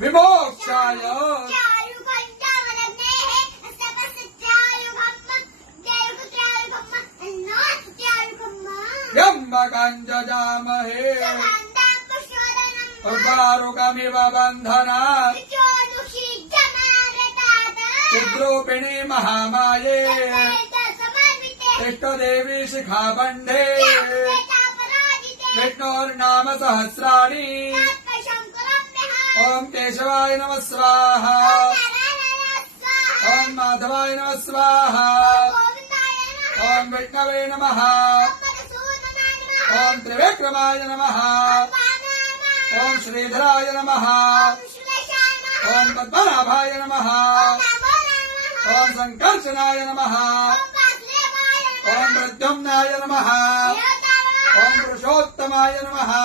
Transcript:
विमोक्षाय त्र्यम्बकञ्जजामहे उर्वारुकमिव बन्धनात् चिद्रूपिणी महामाये इष्टदेवी शिखाबन्धे विष्णोर्नाम सहस्राणि ओम केशवाय नमः स्वाहा ओम माधवाय नमः स्वाहा ओम विष्णवे नमः ओम त्रिविक्रमाय नमः ओम श्रीधराय नमः ओम पद्मनाभाय नमः ओम संकर्षणाय नमः ओम प्रद्युम्नाय नमः ओम पुरुषोत्तमाय नमः।